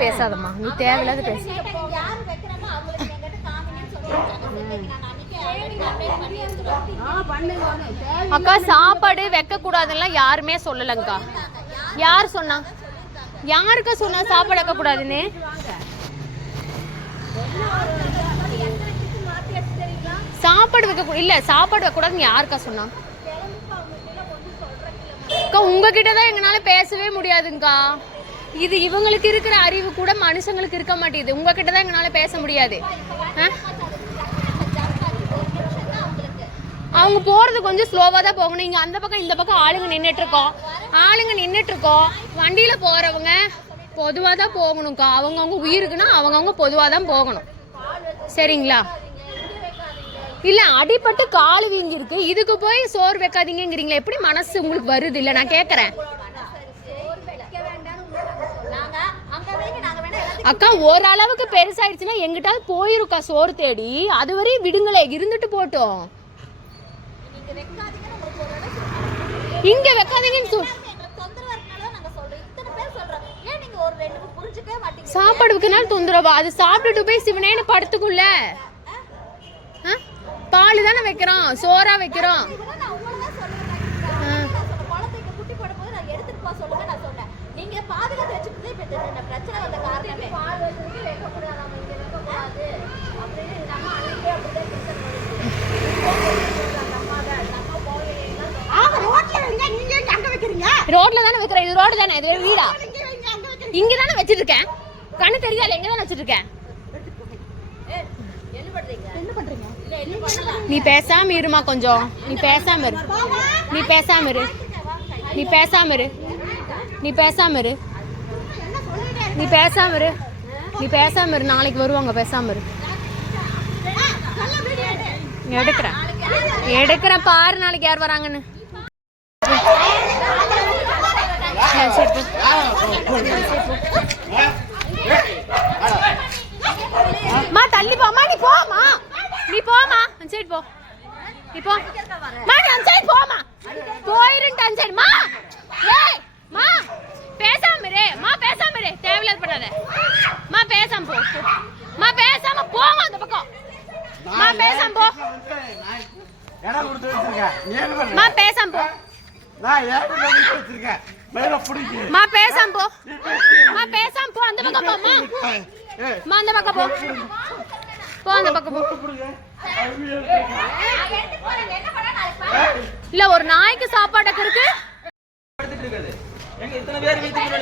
பேசாதம்மா. நீ தேவையில்லாத பேச. அக்கா சாப்பாடு வைக்க கூடாதுலாம் யாருமே சொல்லலங்கா. யார் சொன்னா? யாருக்கா சொன்னா சாப்பாடு வைக்க கூடாதுன்னு சாப்பாடு வைக்க இல்ல சாப்பாடு வைக்க கூடாதுன்னு யாருக்கா சொன்னா? அக்கா உங்ககிட்ட தான் எங்களால பேசவே முடியாதுங்கக்கா இது இவங்களுக்கு இருக்கிற அறிவு கூட மனுஷங்களுக்கு இருக்க மாட்டேங்குது. உங்ககிட்ட தான் எங்களால பேச முடியாது. ஆ? அவங்க போறது கொஞ்சம் ஸ்லோவா தான் போகணும். இங்க அந்த பக்கம் இந்த பக்கம் ஆளுங்க நின்னுட்டு இருக்கோம். ஆளுங்க நின்னுட்டு இருக்கோம். வண்டியில போறவங்க பொதுவா தான் போகணும்க்கா. அவங்கவுங்க உயிருக்குன்னா அவங்கவுங்க பொதுவா தான் போகணும். சரிங்களா? இல்ல அடிப்பட்டு கால் வீங்கிருக்கு இதுக்கு போய் சோறு வைக்காதீங்கிறீங்களா எப்படி மனசு உங்களுக்கு வருது? இல்ல நான் கேக்குறேன். அக்கா ஓரளவுக்கு பெருசாயிடுச்சுன்னா எங்கிட்டாவது போயிருக்கா சோறு தேடி? அது வரையும் விடுங்களே இருந்துட்டு போட்டோம். இங்க வைக்காதீங்கன்னு தொந்தரவா? அது சாப்பிட்டுட்டு போய் சிவனேன்னு படுத்துக்குள்ள. பால் தானே வைக்கிறோம் சோறா வைக்கிறோம். நீங்க பாதுகாப்பு வச்சுக்கிட்டு இப்ப இந்த இந்த பிரச்சனை வந்த காரணமே. பால் வச்சுட்டு வைக்கக்கூடாது நம்ம இங்க வைக்கக்கூடாது அப்படின்னு நம்ம அன்னைக்கே அப்படிதான் ரோட்ல தானே வைக்கிறோம். இது ரோடு தானே. இது வீடா? இங்க தானே வச்சிட்டு இருக்கேன் கண்ணு தெரியாது எங்க தானே வச்சிட்டு இருக்கேன் என்ன பண்றீங்க? என்ன பண்றீங்க? இல்ல என்ன பண்ணலாம்? நீ பேசாம இருமா கொஞ்சம். நீ பேசாம இரு. நீ பேசாம இரு. நீ பேசாம இரு. நீ பேசாம இரு. நீ பேசாம இரு. நீ பேசாம இரு. நாளைக்கு வருவாங்க. பேசாம இரு. எடுக்கிறேன். எடுக்கிறேன். பாரு நாளைக்கு யார் வராங்கன்னு. சரி, மா தள்ளி போமா நீ போமா நீ போமா அந்த சைடு போ. நீ போ. போமா போ அந்த சைடு மா ஏய் மா பேசாம இரு மா பேசாம இரு தேவையில்லாத பண்ணாத மா பேசாம போ போ. மா பேசாம போமா அந்த பக்கம் மா பேசாம போ இடம் கொடுத்து வச்சிருக்கேன்? மா பேசாம போ. நான் ஏன் கொடுத்து வச்சிருக்கேன். மேல பிடிக்கு மா பேசாம போ. மா பேசாம போ. அந்த பக்கம் போமா மா. அந்த பக்கம் போ. போ அந்த பக்கம் போ. இல்ல ஒரு நாய்க்கு சாப்பாடு இருக்கு? எங்க இத்தனை பேர் வீட்டுக்கு